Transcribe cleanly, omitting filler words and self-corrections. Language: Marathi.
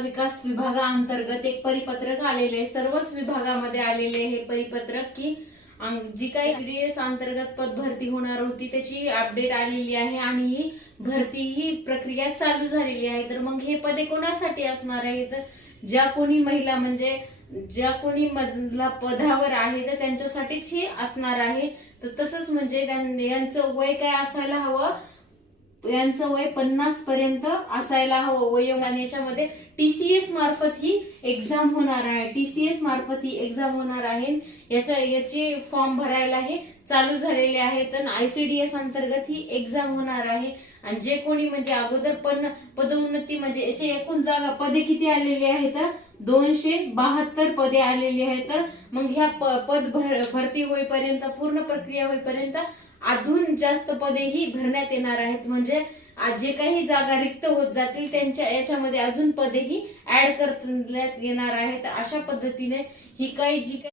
विकास विभागाअंतर्गत एक परिपत्रक आलेले आहे। सर्वच विभागामध्ये आलेले हे परिपत्रक की जी काही सीडीएस अंतर्गत पद भरती होणार होती त्याची अपडेट आलेली आहे आणि ही भरती ही प्रक्रिया चालू झालेली आहे। तर मग हे पदे कोणासाठी असणार आहेत? ज्या कोणी महिला म्हणजे ज्या कोणी मधला पदावर आहे तर त्यांच्यासाठीच हे असणार आहे। तर तसंच म्हणजे यांचं वय काय असायला हवं? यांचं वय 50 पर्यंत असायला हवं वयोमान। याच्यामध्ये टीसीएस मार्फत ही एक्झाम होणार आहे। टीसीएस मार्फत ही एक्झाम होणार आहे। याचे फॉर्म भरायला हे चालू झालेले आहेत आणि आयसीडीएस अंतर्गत ही एक्झाम होणार आहे। आणि जे कोणी म्हणजे अगोदर पण पदोन्नती म्हणजे याचे एकूण जागा पदे किती आलेली आहेत? 272 पदे आलेली आहेत। तर मग ह्या पद भरती होईपर्यंत पूर्ण प्रक्रिया होईपर्यंत अजून जास्त पदे ही भरण्यात येणार आहेत। म्हणजे जे काही जागा रिक्त होत जातील त्यांच्या याच्यामध्ये अजून पदे ही ऍड करण्यात येणार आहेत। अशा पद्धतीने ही काही जी